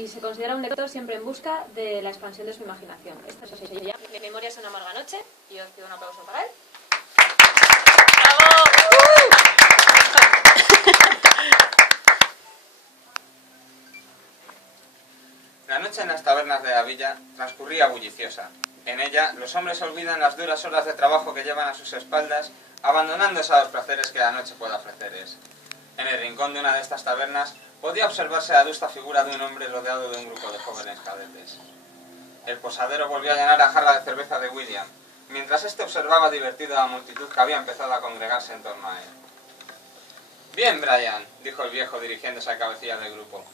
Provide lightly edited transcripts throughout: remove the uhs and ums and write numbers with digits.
y se considera un lector siempre en busca de la expansión de su imaginación. Esto es así. Mi memoria es una amarga noche y os pido un aplauso para él. ¡Bravo! La noche en las tabernas de la villa transcurría bulliciosa. En ella, los hombres olvidan las duras horas de trabajo que llevan a sus espaldas, abandonándose a los placeres que la noche puede ofrecerles. En el rincón de una de estas tabernas podía observarse la adusta figura de un hombre rodeado de un grupo de jóvenes cadetes. El posadero volvió a llenar la jarra de cerveza de William, mientras éste observaba divertido a la multitud que había empezado a congregarse en torno a él. «Bien, Brian», dijo el viejo dirigiéndose a cabecilla del grupo.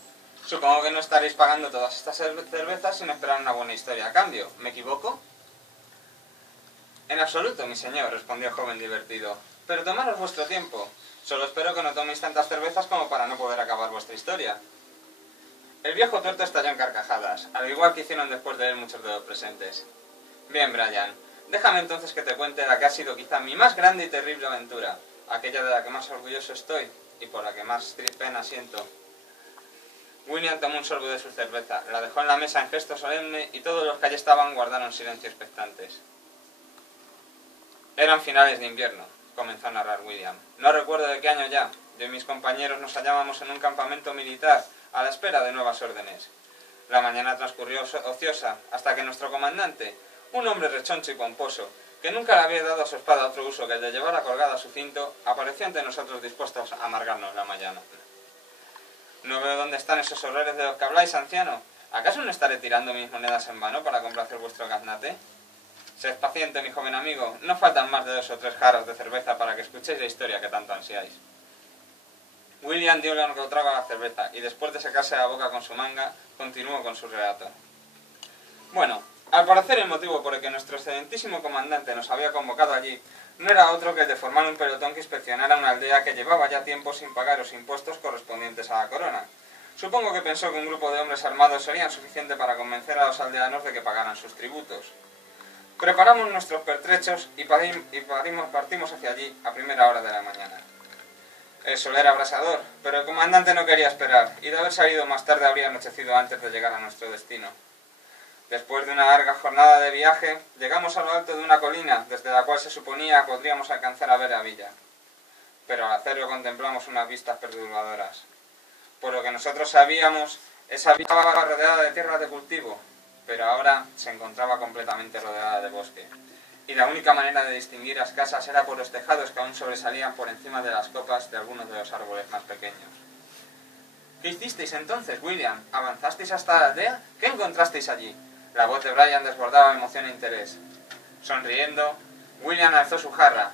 «Supongo que no estaréis pagando todas estas cervezas sin esperar una buena historia a cambio. ¿Me equivoco?» «En absoluto, mi señor», respondió el joven divertido. «Pero tomaros vuestro tiempo. Solo espero que no toméis tantas cervezas como para no poder acabar vuestra historia». El viejo tuerto estalló en carcajadas, al igual que hicieron después de él muchos de los presentes. «Bien, Brian, déjame entonces que te cuente la que ha sido quizá mi más grande y terrible aventura, aquella de la que más orgulloso estoy y por la que más pena siento». William tomó un sorbo de su cerveza, la dejó en la mesa en gesto solemne y todos los que allí estaban guardaron silencio expectantes. «Eran finales de invierno», comenzó a narrar William. «No recuerdo de qué año ya. Yo y mis compañeros nos hallábamos en un campamento militar a la espera de nuevas órdenes. La mañana transcurrió ociosa hasta que nuestro comandante, un hombre rechoncho y pomposo, que nunca le había dado a su espada otro uso que el de llevarla colgada a su cinto, apareció ante nosotros dispuestos a amargarnos la mañana. «No veo dónde están esos horrores de los que habláis, anciano. ¿Acaso no estaré tirando mis monedas en vano para complacer vuestro gaznate? Sed paciente, mi joven amigo. No faltan más de 2 o 3 jarras de cerveza para que escuchéis la historia que tanto ansiáis». William dio un largo trago a la cerveza y después de secarse la boca con su manga, continuó con su relato. «Bueno, al parecer el motivo por el que nuestro excelentísimo comandante nos había convocado allí no era otro que el de formar un pelotón que inspeccionara una aldea que llevaba ya tiempo sin pagar los impuestos correspondientes a la corona. Supongo que pensó que un grupo de hombres armados sería suficiente para convencer a los aldeanos de que pagaran sus tributos. Preparamos nuestros pertrechos y partimos hacia allí a primera hora de la mañana. El sol era abrasador, pero el comandante no quería esperar, y de haber salido más tarde habría anochecido antes de llegar a nuestro destino. Después de una larga jornada de viaje, llegamos a lo alto de una colina, desde la cual se suponía podríamos alcanzar a ver la villa. Pero al hacerlo contemplamos unas vistas perturbadoras. Por lo que nosotros sabíamos, esa villa estaba rodeada de tierras de cultivo, pero ahora se encontraba completamente rodeada de bosque. Y la única manera de distinguir las casas era por los tejados que aún sobresalían por encima de las copas de algunos de los árboles más pequeños. «¿Qué hicisteis entonces, William? ¿Avanzasteis hasta la aldea? ¿Qué encontrasteis allí?» La voz de Brian desbordaba emoción e interés. Sonriendo, William alzó su jarra.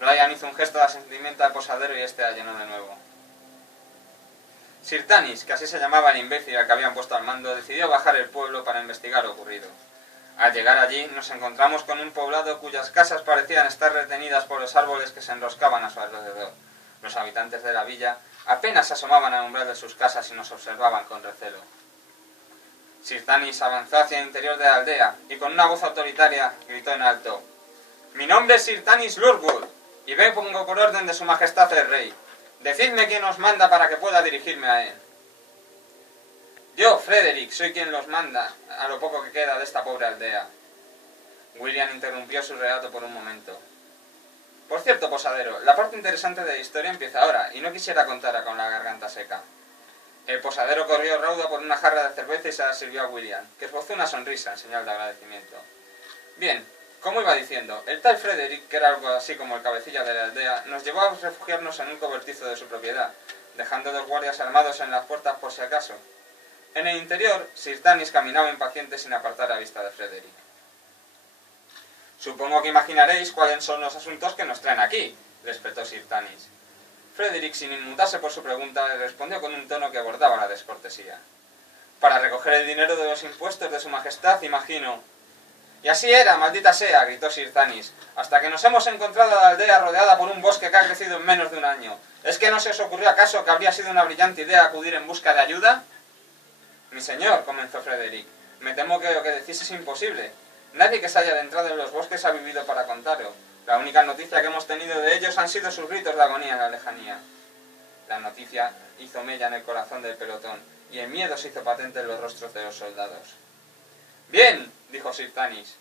Brian hizo un gesto de asentimiento al posadero y éste la llenó de nuevo. Sir Tanis, que así se llamaba el imbécil al que habían puesto al mando, decidió bajar el pueblo para investigar lo ocurrido. Al llegar allí nos encontramos con un poblado cuyas casas parecían estar retenidas por los árboles que se enroscaban a su alrededor. Los habitantes de la villa apenas se asomaban al umbral de sus casas y nos observaban con recelo. Sir Tanis avanzó hacia el interior de la aldea y con una voz autoritaria gritó en alto: «Mi nombre es Sir Tanis Lurwood y vengo por orden de su majestad el rey. Decidme quién os manda para que pueda dirigirme a él». «Yo, Frederick, soy quien los manda, a lo poco que queda de esta pobre aldea». William interrumpió su relato por un momento. «Por cierto, posadero, la parte interesante de la historia empieza ahora, y no quisiera contar con la garganta seca». El posadero corrió raudo por una jarra de cerveza y se la sirvió a William, que esbozó una sonrisa en señal de agradecimiento. «Bien, como iba diciendo, el tal Frederick, que era algo así como el cabecilla de la aldea, nos llevó a refugiarnos en un cobertizo de su propiedad, dejando 2 guardias armados en las puertas por si acaso. En el interior, Sir Tanis caminaba impaciente sin apartar la vista de Frederick. «Supongo que imaginaréis cuáles son los asuntos que nos traen aquí», le espetó Sir Tanis. Frederick, sin inmutarse por su pregunta, le respondió con un tono que bordaba la descortesía. «Para recoger el dinero de los impuestos de su majestad, imagino». «Y así era, maldita sea», gritó Sir Tanis, «hasta que nos hemos encontrado a la aldea rodeada por un bosque que ha crecido en menos de un año. ¿Es que no se os ocurrió acaso que habría sido una brillante idea acudir en busca de ayuda?» «Mi señor», comenzó Frederick, «me temo que lo que decís es imposible. Nadie que se haya adentrado en los bosques ha vivido para contarlo. La única noticia que hemos tenido de ellos han sido sus gritos de agonía en la lejanía». La noticia hizo mella en el corazón del pelotón, y el miedo se hizo patente en los rostros de los soldados. «Bien», dijo Sir Tanis,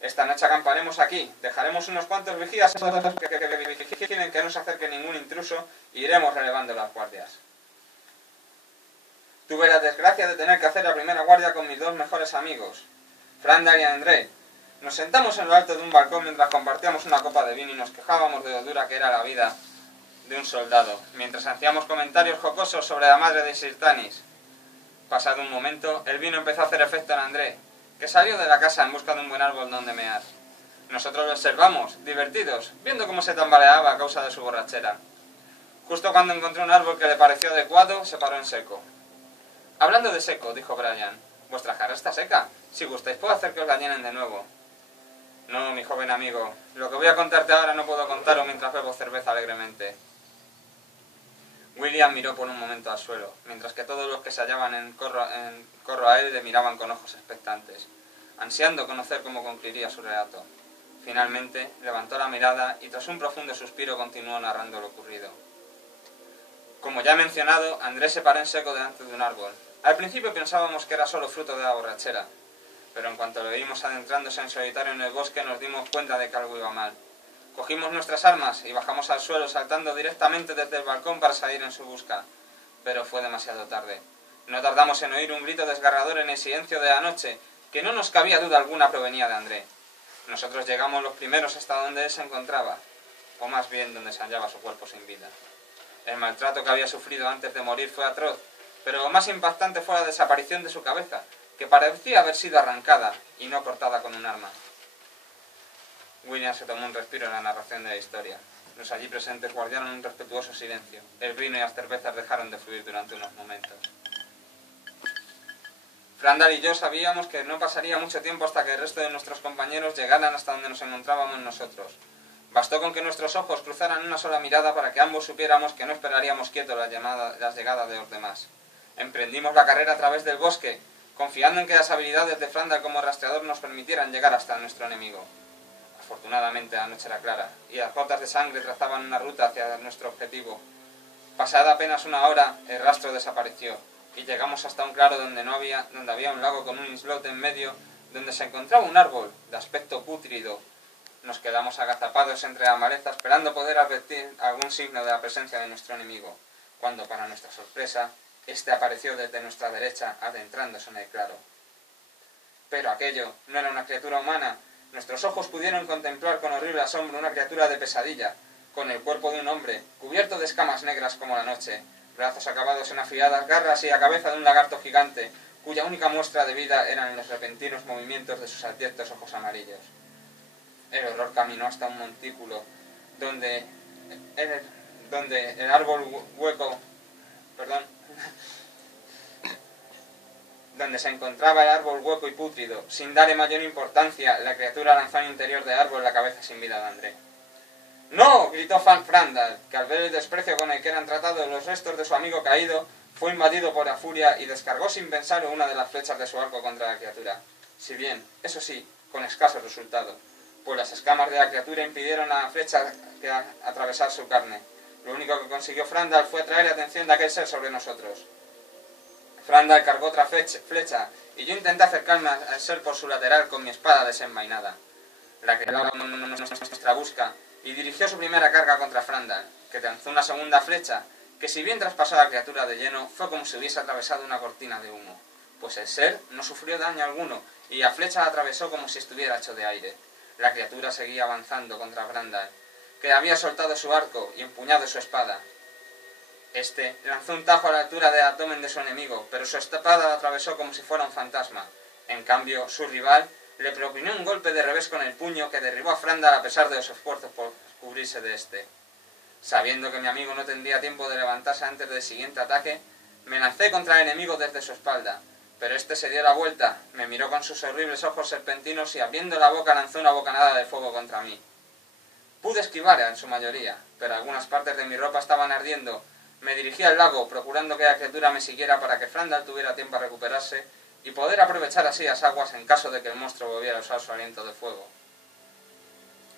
«esta noche acamparemos aquí, dejaremos unos cuantos vigías que vigilen que no se acerque ningún intruso y iremos relevando las guardias». Tuve la desgracia de tener que hacer la primera guardia con mis dos mejores amigos, Frandal y André. Nos sentamos en lo alto de un balcón mientras compartíamos una copa de vino y nos quejábamos de lo dura que era la vida de un soldado, mientras hacíamos comentarios jocosos sobre la madre de Sir Tanis. Pasado un momento, el vino empezó a hacer efecto en André, que salió de la casa en busca de un buen árbol donde mear. Nosotros lo observamos, divertidos, viendo cómo se tambaleaba a causa de su borrachera. Justo cuando encontró un árbol que le pareció adecuado, se paró en seco. «Hablando de seco», dijo Brian, «vuestra jarra está seca. Si gustáis puedo hacer que os la llenen de nuevo». «No, mi joven amigo, lo que voy a contarte ahora no puedo contaros mientras bebo cerveza alegremente». William miró por un momento al suelo, mientras que todos los que se hallaban en corro a él le miraban con ojos expectantes, ansiando conocer cómo concluiría su relato. Finalmente, levantó la mirada y tras un profundo suspiro continuó narrando lo ocurrido. Como ya he mencionado, Andrés se paró en seco delante de un árbol. Al principio pensábamos que era solo fruto de la borrachera, pero en cuanto lo vimos adentrándose en solitario en el bosque nos dimos cuenta de que algo iba mal. Cogimos nuestras armas y bajamos al suelo saltando directamente desde el balcón para salir en su busca, pero fue demasiado tarde. No tardamos en oír un grito desgarrador en el silencio de la noche, que no nos cabía duda alguna provenía de André. Nosotros llegamos los primeros hasta donde él se encontraba, o más bien donde se hallaba su cuerpo sin vida. El maltrato que había sufrido antes de morir fue atroz, pero lo más impactante fue la desaparición de su cabeza, que parecía haber sido arrancada y no cortada con un arma. William se tomó un respiro en la narración de la historia. Los allí presentes guardaron un respetuoso silencio. El vino y las cervezas dejaron de fluir durante unos momentos. Frandal y yo sabíamos que no pasaría mucho tiempo hasta que el resto de nuestros compañeros llegaran hasta donde nos encontrábamos nosotros. Bastó con que nuestros ojos cruzaran una sola mirada para que ambos supiéramos que no esperaríamos quietos la llegada de los demás. Emprendimos la carrera a través del bosque, confiando en que las habilidades de Frandal como rastreador nos permitieran llegar hasta nuestro enemigo. Afortunadamente la noche era clara, y las gotas de sangre trazaban una ruta hacia nuestro objetivo. Pasada apenas una hora, el rastro desapareció, y llegamos hasta un claro donde había un lago con un islote en medio, donde se encontraba un árbol de aspecto pútrido. Nos quedamos agazapados entre la maleza esperando poder advertir algún signo de la presencia de nuestro enemigo, cuando, para nuestra sorpresa, este apareció desde nuestra derecha, adentrándose en el claro. Pero aquello no era una criatura humana. Nuestros ojos pudieron contemplar con horrible asombro una criatura de pesadilla, con el cuerpo de un hombre, cubierto de escamas negras como la noche, brazos acabados en afiladas garras y la cabeza de un lagarto gigante, cuya única muestra de vida eran los repentinos movimientos de sus abyectos ojos amarillos. El horror caminó hasta un montículo, donde el árbol hueco, donde se encontraba el árbol hueco y pútrido. Sin darle mayor importancia, la criatura lanzó al interior del árbol la cabeza sin vida de André. ¡No!, gritó Frandal, que al ver el desprecio con el que eran tratados los restos de su amigo caído, fue invadido por la furia y descargó sin pensarlo una de las flechas de su arco contra la criatura. Si bien, eso sí, con escaso resultado, pues las escamas de la criatura impidieron a la flecha que atravesar su carne. Lo único que consiguió Frandal fue atraer la atención de aquel ser sobre nosotros. Frandal cargó otra flecha, y yo intenté acercarme al ser por su lateral con mi espada desenvainada. La criatura nuestra busca, y dirigió su primera carga contra Frandal, que lanzó una segunda flecha, que si bien traspasó a la criatura de lleno, fue como si hubiese atravesado una cortina de humo, pues el ser no sufrió daño alguno, y la flecha la atravesó como si estuviera hecho de aire. La criatura seguía avanzando contra Frandal, que había soltado su arco y empuñado su espada. Este lanzó un tajo a la altura del abdomen de su enemigo, pero su espada la atravesó como si fuera un fantasma. En cambio, su rival le propinó un golpe de revés con el puño que derribó a Frandal a pesar de los esfuerzos por cubrirse de este. Sabiendo que mi amigo no tendría tiempo de levantarse antes del siguiente ataque, me lancé contra el enemigo desde su espalda, pero este se dio la vuelta, me miró con sus horribles ojos serpentinos y abriendo la boca lanzó una bocanada de fuego contra mí. Pude esquivar en su mayoría, pero algunas partes de mi ropa estaban ardiendo. Me dirigí al lago, procurando que la criatura me siguiera para que Frandal tuviera tiempo a recuperarse y poder aprovechar así las aguas en caso de que el monstruo volviera a usar su aliento de fuego.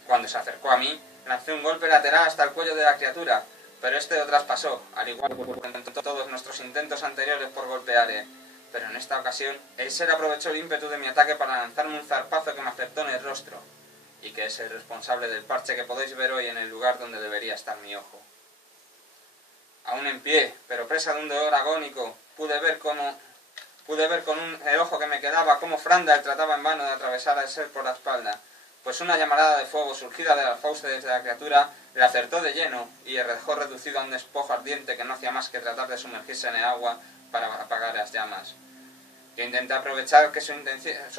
Cuando se acercó a mí, lancé un golpe lateral hasta el cuello de la criatura, pero este lo traspasó, al igual que todos nuestros intentos anteriores por golpearle. Pero en esta ocasión, el ser aprovechó el ímpetu de mi ataque para lanzarme un zarpazo que me acertó en el rostro, y que es el responsable del parche que podéis ver hoy en el lugar donde debería estar mi ojo. Aún en pie, pero presa de un dolor agónico, pude ver con el ojo que me quedaba cómo Frandal trataba en vano de atravesar al ser por la espalda, pues una llamarada de fuego surgida de las fauces de la criatura le acertó de lleno y le dejó reducido a un despojo ardiente que no hacía más que tratar de sumergirse en el agua para apagar las llamas. Yo intenté aprovechar que su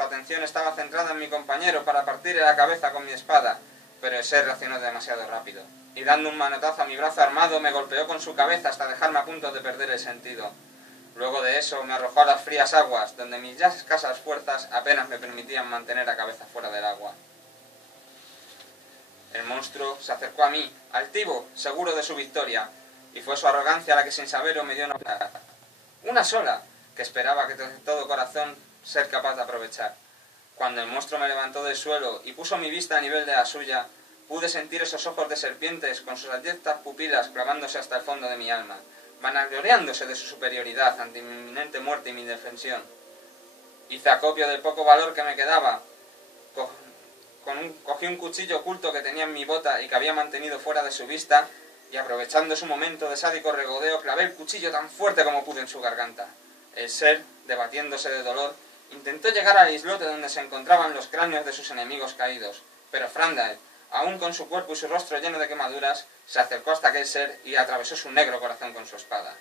atención estaba centrada en mi compañero para partirle la cabeza con mi espada, pero el ser reaccionó demasiado rápido, y dando un manotazo a mi brazo armado me golpeó con su cabeza hasta dejarme a punto de perder el sentido. Luego de eso me arrojó a las frías aguas, donde mis ya escasas fuerzas apenas me permitían mantener la cabeza fuera del agua. El monstruo se acercó a mí, altivo, seguro de su victoria, y fue su arrogancia la que sin saberlo me dio una sola, que esperaba que de todo corazón ser capaz de aprovechar. Cuando el monstruo me levantó del suelo y puso mi vista a nivel de la suya, pude sentir esos ojos de serpientes con sus abyectas pupilas clavándose hasta el fondo de mi alma, vanagloriándose de su superioridad ante mi inminente muerte y mi indefensión. Hice acopio del poco valor que me quedaba. Cogí un cuchillo oculto que tenía en mi bota y que había mantenido fuera de su vista, y aprovechando su momento de sádico regodeo, clavé el cuchillo tan fuerte como pude en su garganta. El ser, debatiéndose de dolor, intentó llegar al islote donde se encontraban los cráneos de sus enemigos caídos, pero Frandal, aún con su cuerpo y su rostro lleno de quemaduras, se acercó hasta aquel ser y atravesó su negro corazón con su espada.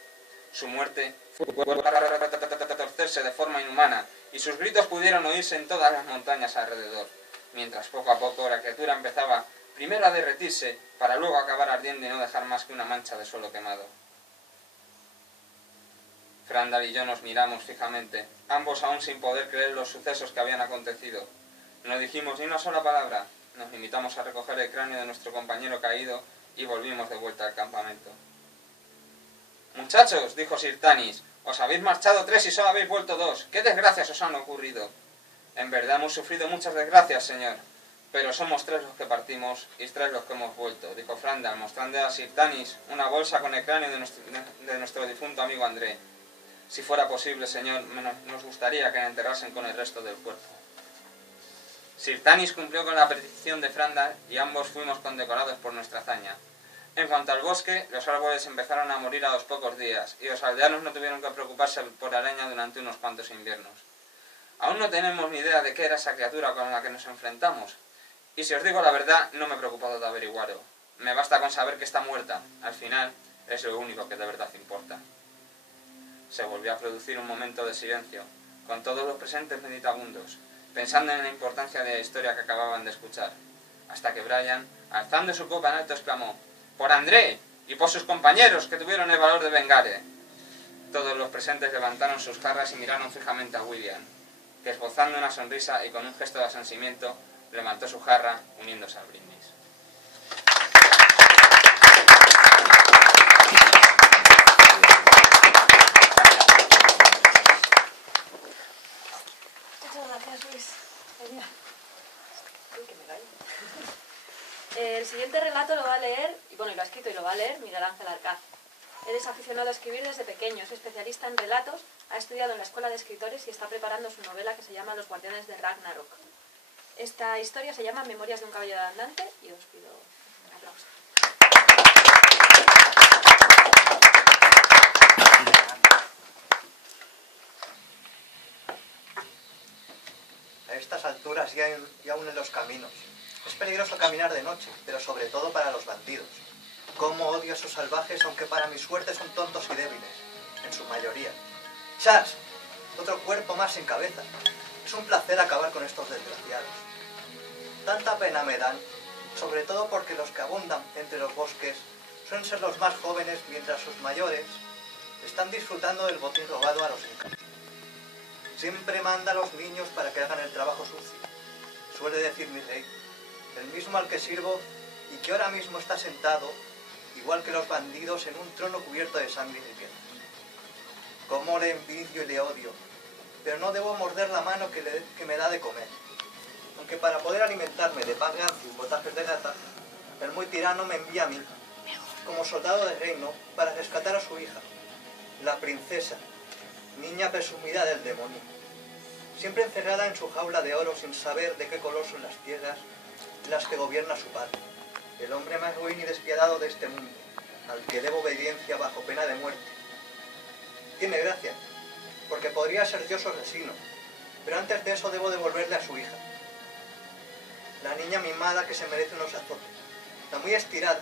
Su muerte fue torcerse de forma inhumana, y sus gritos pudieron oírse en todas las montañas alrededor, mientras poco a poco la criatura empezaba primero a derretirse, para luego acabar ardiendo y no dejar más que una mancha de suelo quemado. Frandal y yo nos miramos fijamente, ambos aún sin poder creer los sucesos que habían acontecido. No dijimos ni una sola palabra, nos limitamos a recoger el cráneo de nuestro compañero caído y volvimos de vuelta al campamento. «Muchachos», dijo Sir Tanis, «os habéis marchado 3 y solo habéis vuelto 2. ¿Qué desgracias os han ocurrido?» «En verdad hemos sufrido muchas desgracias, señor, pero somos 3 los que partimos y 3 los que hemos vuelto», dijo Frandal, mostrando a Sir Tanis una bolsa con el cráneo de nuestro difunto amigo André. «Si fuera posible, señor, nos gustaría que la enterrasen con el resto del cuerpo». Sir Tanis cumplió con la petición de Frandal y ambos fuimos condecorados por nuestra hazaña. En cuanto al bosque, los árboles empezaron a morir a los pocos días y los aldeanos no tuvieron que preocuparse por la leña durante unos cuantos inviernos. Aún no tenemos ni idea de qué era esa criatura con la que nos enfrentamos, y si os digo la verdad, no me he preocupado de averiguarlo. Me basta con saber que está muerta. Al final, es lo único que de verdad importa. Se volvió a producir un momento de silencio, con todos los presentes meditabundos, pensando en la importancia de la historia que acababan de escuchar, hasta que Brian, alzando su copa en alto, exclamó: «¡Por André! Y por sus compañeros que tuvieron el valor de vengarle». Todos los presentes levantaron sus jarras y miraron fijamente a William, que esbozando una sonrisa y con un gesto de asentimiento, levantó su jarra, uniéndose al brindis. Muchas gracias, Luis. Genial. Uy, que me callo. El siguiente relato lo va a leer, y lo ha escrito y lo va a leer Miguel Ángel Arcaz. Él es aficionado a escribir desde pequeño, es especialista en relatos, ha estudiado en la Escuela de Escritores y está preparando su novela que se llama Los Guardianes de Ragnarok. Esta historia se llama Memorias de un caballero andante y os pido un aplauso. A estas alturas ya unen los caminos. Es peligroso caminar de noche, pero sobre todo para los bandidos. Cómo odio a esos salvajes, aunque para mi suerte son tontos y débiles, en su mayoría. ¡Chas! Otro cuerpo más sin cabeza. Es un placer acabar con estos desgraciados. Tanta pena me dan, sobre todo porque los que abundan entre los bosques suelen ser los más jóvenes, mientras sus mayores están disfrutando del botín robado a los encantos. Siempre manda a los niños para que hagan el trabajo sucio, suele decir mi rey, el mismo al que sirvo y que ahora mismo está sentado, igual que los bandidos, en un trono cubierto de sangre y riquezas. Cómo le envidio y le odio, pero no debo morder la mano que me da de comer. Aunque para poder alimentarme de pan ganso y potajes de gata, el muy tirano me envía a mí. como soldado del reino para rescatar a su hija, la princesa, niña presumida del demonio, siempre encerrada en su jaula de oro sin saber de qué color son las tierras en las que gobierna su padre, el hombre más ruin y despiadado de este mundo, al que debo obediencia bajo pena de muerte. Tiene gracia, porque podría ser Dios o Resino, pero antes de eso debo devolverle a su hija, la niña mimada que se merece unos azotes, la muy estirada,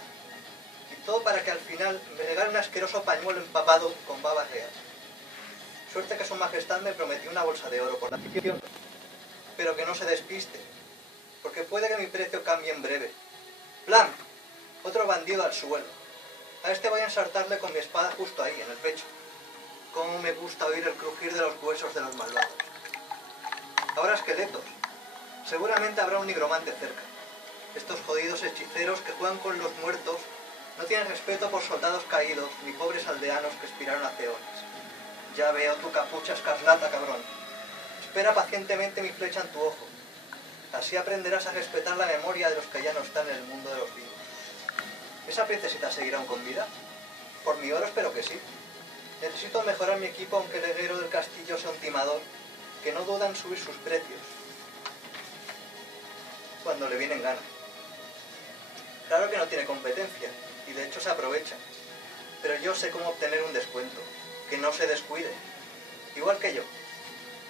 y todo para que al final me regale un asqueroso pañuelo empapado con babas reales. Suerte que su majestad me prometió una bolsa de oro por la ficción, pero que no se despiste, porque puede que mi precio cambie en breve. ¡Plan! Otro bandido al suelo. A este voy a ensartarle con mi espada justo ahí, en el pecho. Cómo me gusta oír el crujir de los huesos de los malvados. Ahora esqueletos. Seguramente habrá un nigromante cerca. Estos jodidos hechiceros que juegan con los muertos no tienen respeto por soldados caídos ni pobres aldeanos que expiraron hace horas. Ya veo tu capucha escarlata, cabrón. Espera pacientemente mi flecha en tu ojo. Así aprenderás a respetar la memoria de los que ya no están en el mundo de los vivos. ¿Esa princesita seguirá aún con vida? Por mi oro espero que sí. Necesito mejorar mi equipo aunque el herrero del castillo sea un timador que no duda en subir sus precios cuando le vienen ganas. Claro que no tiene competencia y de hecho se aprovecha, pero yo sé cómo obtener un descuento, que no se descuide, igual que yo.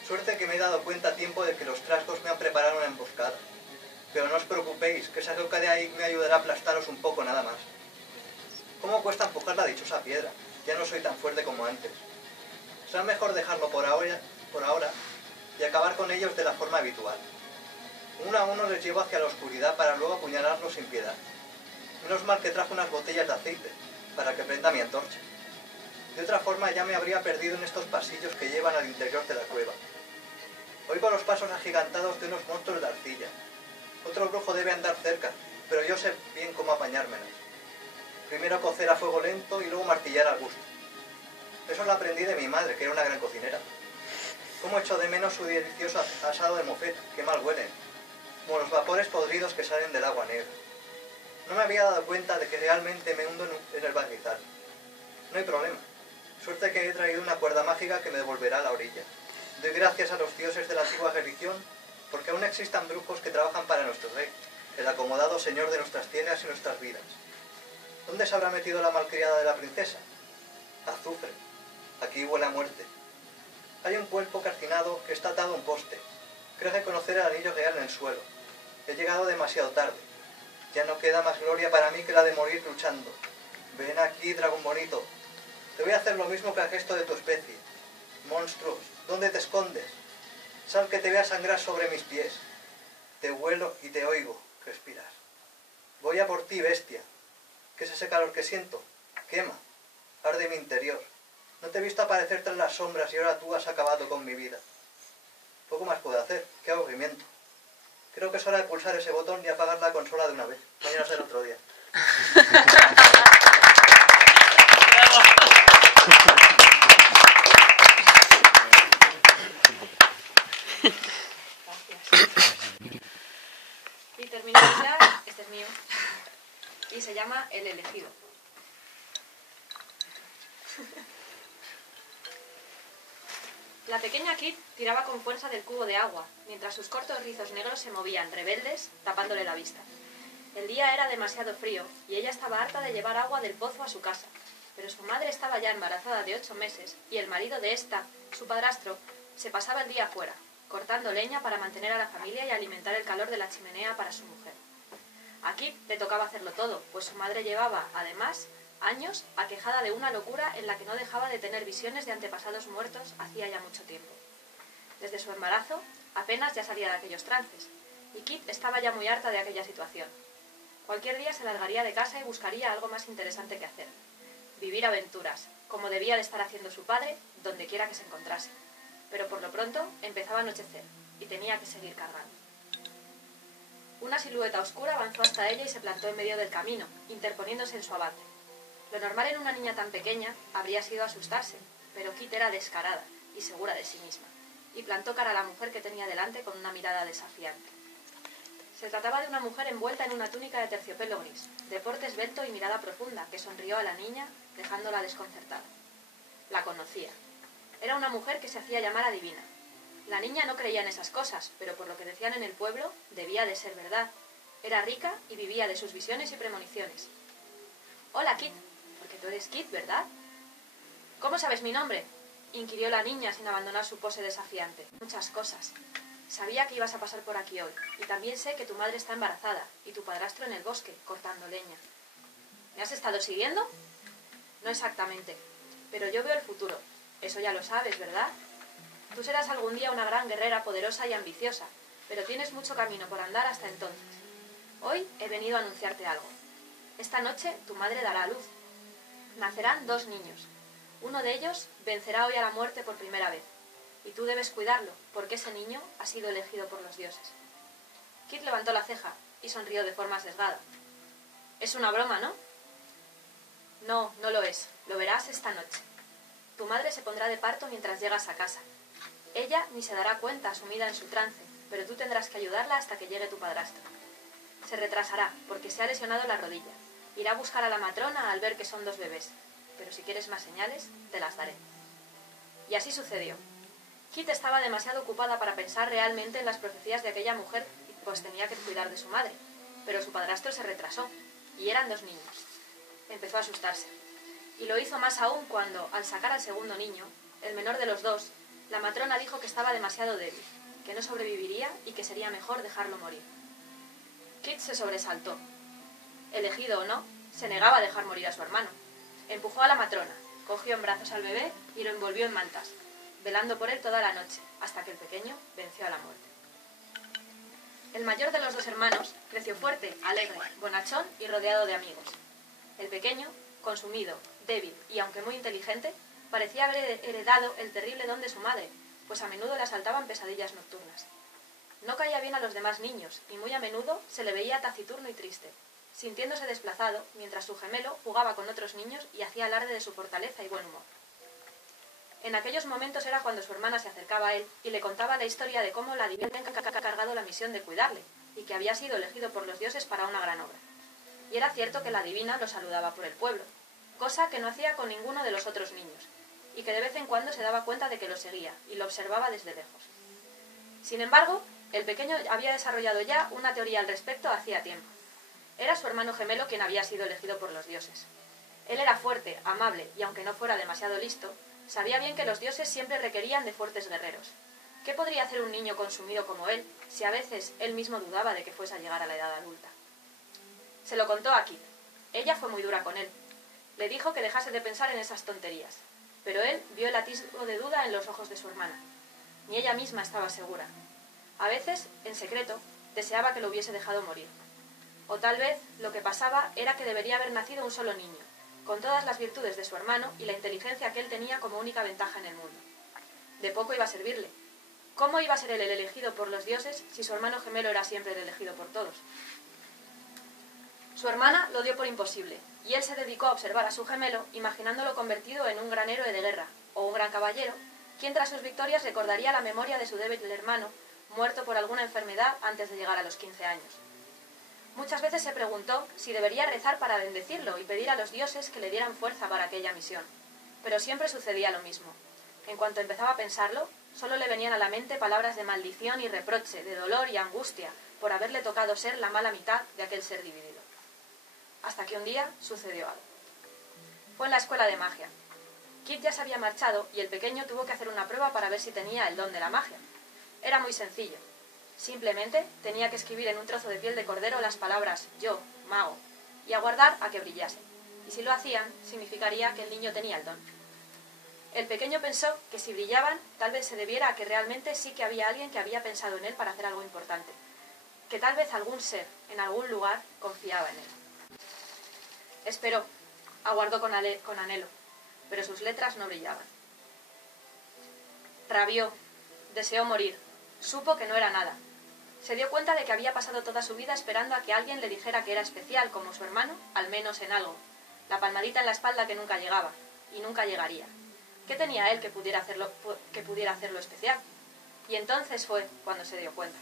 Suerte que me he dado cuenta a tiempo de que los trasgos me han preparado una emboscada, pero no os preocupéis, que esa roca de ahí me ayudará a aplastaros un poco nada más. ¿Cómo cuesta empujar la dichosa piedra? Ya no soy tan fuerte como antes. Será mejor dejarlo por ahora y acabar con ellos de la forma habitual. Uno a uno les llevo hacia la oscuridad para luego apuñalarlos sin piedad. Menos mal que trajo unas botellas de aceite para que prenda mi antorcha. De otra forma ya me habría perdido en estos pasillos que llevan al interior de la cueva. Oigo los pasos agigantados de unos monstruos de arcilla. Otro brujo debe andar cerca, pero yo sé bien cómo apañármelas. Primero cocer a fuego lento y luego martillar al gusto. Eso lo aprendí de mi madre, que era una gran cocinera. Cómo echo de menos su delicioso asado de mofeta, que mal huelen, como los vapores podridos que salen del agua negra. No me había dado cuenta de que realmente me hundo en el barrizal. No hay problema. Suerte que he traído una cuerda mágica que me devolverá a la orilla. Doy gracias a los dioses de la antigua religión porque aún existan brujos que trabajan para nuestro rey, el acomodado señor de nuestras tierras y nuestras vidas. ¿Dónde se habrá metido la malcriada de la princesa? Azufre. Aquí huele a muerte. Hay un cuerpo calcinado que está atado a un poste. Creo reconocer el anillo real en el suelo. He llegado demasiado tarde. Ya no queda más gloria para mí que la de morir luchando. Ven aquí, dragón bonito. Te voy a hacer lo mismo que al resto de tu especie. Monstruos, ¿dónde te escondes? Sal que te vea sangrar sobre mis pies. Te huelo y te oigo respirar. Voy a por ti, bestia. ¿Qué es ese calor que siento? Quema. Arde mi interior. No te he visto aparecer tras las sombras y ahora tú has acabado con mi vida. Poco más puedo hacer. Qué aburrimiento. Creo que es hora de pulsar ese botón y apagar la consola de una vez. Mañana será otro día. Gracias. Y terminamos ya. Este es mío. Y se llama El elegido. La pequeña Kit tiraba con fuerza del cubo de agua, mientras sus cortos rizos negros se movían, rebeldes, tapándole la vista. El día era demasiado frío, y ella estaba harta de llevar agua del pozo a su casa, pero su madre estaba ya embarazada de 8 meses, y el marido de esta, su padrastro, se pasaba el día afuera, cortando leña para mantener a la familia y alimentar el calor de la chimenea para su mujer. A Kit le tocaba hacerlo todo, pues su madre llevaba, además, años aquejada de una locura en la que no dejaba de tener visiones de antepasados muertos hacía ya mucho tiempo. Desde su embarazo, apenas ya salía de aquellos trances, y Kit estaba ya muy harta de aquella situación. Cualquier día se largaría de casa y buscaría algo más interesante que hacer. Vivir aventuras, como debía de estar haciendo su padre, donde quiera que se encontrase. Pero por lo pronto empezaba a anochecer, y tenía que seguir cargando. Una silueta oscura avanzó hasta ella y se plantó en medio del camino, interponiéndose en su avance. Lo normal en una niña tan pequeña habría sido asustarse, pero Kit era descarada y segura de sí misma, y plantó cara a la mujer que tenía delante con una mirada desafiante. Se trataba de una mujer envuelta en una túnica de terciopelo gris, de porte esbelto y mirada profunda, que sonrió a la niña, dejándola desconcertada. La conocía. Era una mujer que se hacía llamar adivina. La niña no creía en esas cosas, pero por lo que decían en el pueblo, debía de ser verdad. Era rica y vivía de sus visiones y premoniciones. «Hola, Kit, porque tú eres Kit, ¿verdad?» «¿Cómo sabes mi nombre?», inquirió la niña sin abandonar su pose desafiante. «Muchas cosas. Sabía que ibas a pasar por aquí hoy, y también sé que tu madre está embarazada, y tu padrastro en el bosque, cortando leña». «¿Me has estado siguiendo?» «No exactamente, pero yo veo el futuro. Eso ya lo sabes, ¿verdad? Tú serás algún día una gran guerrera poderosa y ambiciosa, pero tienes mucho camino por andar hasta entonces. Hoy he venido a anunciarte algo. Esta noche tu madre dará a luz. Nacerán 2 niños. Uno de ellos vencerá hoy a la muerte por primera vez, y tú debes cuidarlo, porque ese niño ha sido elegido por los dioses». Kit levantó la ceja y sonrió de forma sesgada. «Es una broma, ¿no?» «No, no lo es. Lo verás esta noche. Tu madre se pondrá de parto mientras llegas a casa. Ella ni se dará cuenta sumida en su trance, pero tú tendrás que ayudarla hasta que llegue tu padrastro. Se retrasará, porque se ha lesionado la rodilla. Irá a buscar a la matrona al ver que son 2 bebés, pero si quieres más señales, te las daré». Y así sucedió. Kit estaba demasiado ocupada para pensar realmente en las profecías de aquella mujer, pues tenía que cuidar de su madre, pero su padrastro se retrasó, y eran 2 niños. Empezó a asustarse, y lo hizo más aún cuando, al sacar al segundo niño, el menor de los 2, la matrona dijo que estaba demasiado débil, que no sobreviviría y que sería mejor dejarlo morir. Kit se sobresaltó. Elegido o no, se negaba a dejar morir a su hermano. Empujó a la matrona, cogió en brazos al bebé y lo envolvió en mantas, velando por él toda la noche, hasta que el pequeño venció a la muerte. El mayor de los 2 hermanos creció fuerte, alegre, bonachón y rodeado de amigos. El pequeño, consumido, débil y aunque muy inteligente, parecía haber heredado el terrible don de su madre, pues a menudo le asaltaban pesadillas nocturnas. No caía bien a los demás niños, y muy a menudo se le veía taciturno y triste, sintiéndose desplazado mientras su gemelo jugaba con otros niños y hacía alarde de su fortaleza y buen humor. En aquellos momentos era cuando su hermana se acercaba a él y le contaba la historia de cómo la divina había cargado la misión de cuidarle, y que había sido elegido por los dioses para una gran obra. Y era cierto que la divina lo saludaba por el pueblo, cosa que no hacía con ninguno de los otros niños, y que de vez en cuando se daba cuenta de que lo seguía y lo observaba desde lejos. Sin embargo, el pequeño había desarrollado ya una teoría al respecto hacía tiempo. Era su hermano gemelo quien había sido elegido por los dioses. Él era fuerte, amable y aunque no fuera demasiado listo, sabía bien que los dioses siempre requerían de fuertes guerreros. ¿Qué podría hacer un niño consumido como él, si a veces él mismo dudaba de que fuese a llegar a la edad adulta? Se lo contó a Kit. Ella fue muy dura con él. Le dijo que dejase de pensar en esas tonterías, pero él vio el atisbo de duda en los ojos de su hermana. Ni ella misma estaba segura. A veces, en secreto, deseaba que lo hubiese dejado morir. O tal vez lo que pasaba era que debería haber nacido un solo niño, con todas las virtudes de su hermano y la inteligencia que él tenía como única ventaja en el mundo. De poco iba a servirle. ¿Cómo iba a ser él el elegido por los dioses si su hermano gemelo era siempre el elegido por todos? Su hermana lo dio por imposible, y él se dedicó a observar a su gemelo, imaginándolo convertido en un gran héroe de guerra, o un gran caballero, quien tras sus victorias recordaría la memoria de su débil hermano, muerto por alguna enfermedad antes de llegar a los 15 años. Muchas veces se preguntó si debería rezar para bendecirlo y pedir a los dioses que le dieran fuerza para aquella misión, pero siempre sucedía lo mismo. En cuanto empezaba a pensarlo, solo le venían a la mente palabras de maldición y reproche, de dolor y angustia, por haberle tocado ser la mala mitad de aquel ser dividido. Hasta que un día sucedió algo. Fue en la escuela de magia. Kit ya se había marchado y el pequeño tuvo que hacer una prueba para ver si tenía el don de la magia. Era muy sencillo. Simplemente tenía que escribir en un trozo de piel de cordero las palabras «yo, mago», y aguardar a que brillase. Y si lo hacían, significaría que el niño tenía el don. El pequeño pensó que si brillaban, tal vez se debiera a que realmente sí que había alguien que había pensado en él para hacer algo importante. Que tal vez algún ser, en algún lugar, confiaba en él. Esperó, aguardó con anhelo, pero sus letras no brillaban. Rabió, deseó morir, supo que no era nada. Se dio cuenta de que había pasado toda su vida esperando a que alguien le dijera que era especial como su hermano, al menos en algo. La palmadita en la espalda que nunca llegaba, y nunca llegaría. ¿Qué tenía él que pudiera hacerlo especial? Y entonces fue cuando se dio cuenta.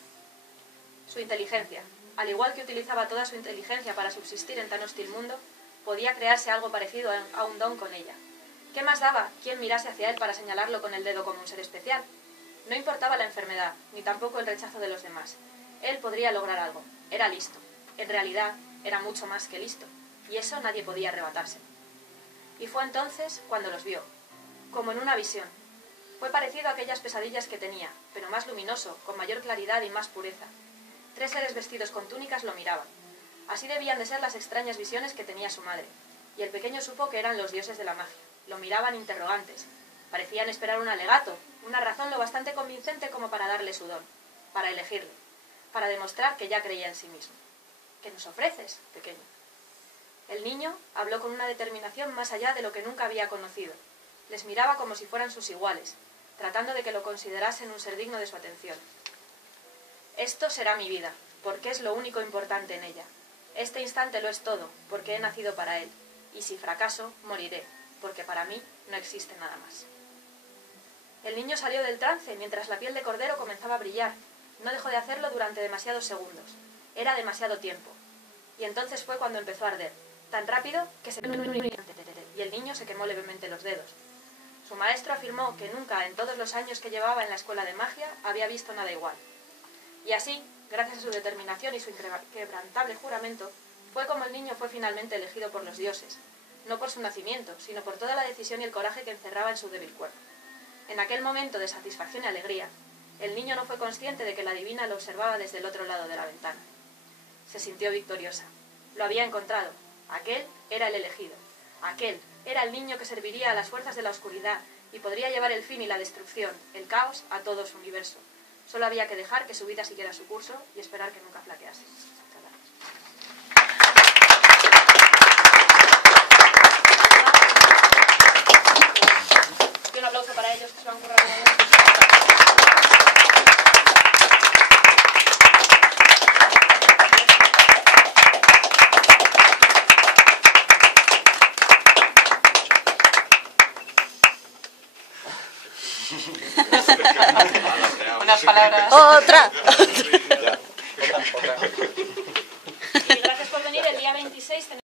Su inteligencia, al igual que utilizaba toda su inteligencia para subsistir en tan hostil mundo, podía crearse algo parecido a un don con ella. ¿Qué más daba quien mirase hacia él para señalarlo con el dedo como un ser especial? No importaba la enfermedad, ni tampoco el rechazo de los demás. Él podría lograr algo. Era listo. En realidad, era mucho más que listo. Y eso nadie podía arrebatarse. Y fue entonces cuando los vio, como en una visión. Fue parecido a aquellas pesadillas que tenía, pero más luminoso, con mayor claridad y más pureza. 3 seres vestidos con túnicas lo miraban. Así debían de ser las extrañas visiones que tenía su madre. Y el pequeño supo que eran los dioses de la magia. Lo miraban interrogantes. Parecían esperar un alegato, una razón lo bastante convincente como para darle su don, para elegirle, para demostrar que ya creía en sí mismo. ¿Qué nos ofreces, pequeño? El niño habló con una determinación más allá de lo que nunca había conocido. Les miraba como si fueran sus iguales, tratando de que lo considerasen un ser digno de su atención. Esto será mi vida, porque es lo único importante en ella. Este instante lo es todo, porque he nacido para él. Y si fracaso, moriré, porque para mí no existe nada más. El niño salió del trance mientras la piel de cordero comenzaba a brillar. No dejó de hacerlo durante demasiados segundos. Era demasiado tiempo. Y entonces fue cuando empezó a arder, tan rápido que se... y el niño se quemó levemente los dedos. Su maestro afirmó que nunca en todos los años que llevaba en la escuela de magia había visto nada igual. Y así, gracias a su determinación y su inquebrantable juramento, fue como el niño fue finalmente elegido por los dioses, no por su nacimiento, sino por toda la decisión y el coraje que encerraba en su débil cuerpo. En aquel momento de satisfacción y alegría, el niño no fue consciente de que la divina lo observaba desde el otro lado de la ventana. Se sintió victoriosa. Lo había encontrado. Aquel era el elegido. Aquel era el niño que serviría a las fuerzas de la oscuridad y podría llevar el fin y la destrucción, el caos, a todo su universo. Solo había que dejar que su vida siguiera su curso y esperar que nunca flaquease. Y un aplauso para ellos que se van a currar mucho. Unas palabras. ¡Otra! Y gracias por venir. El día 26 tenemos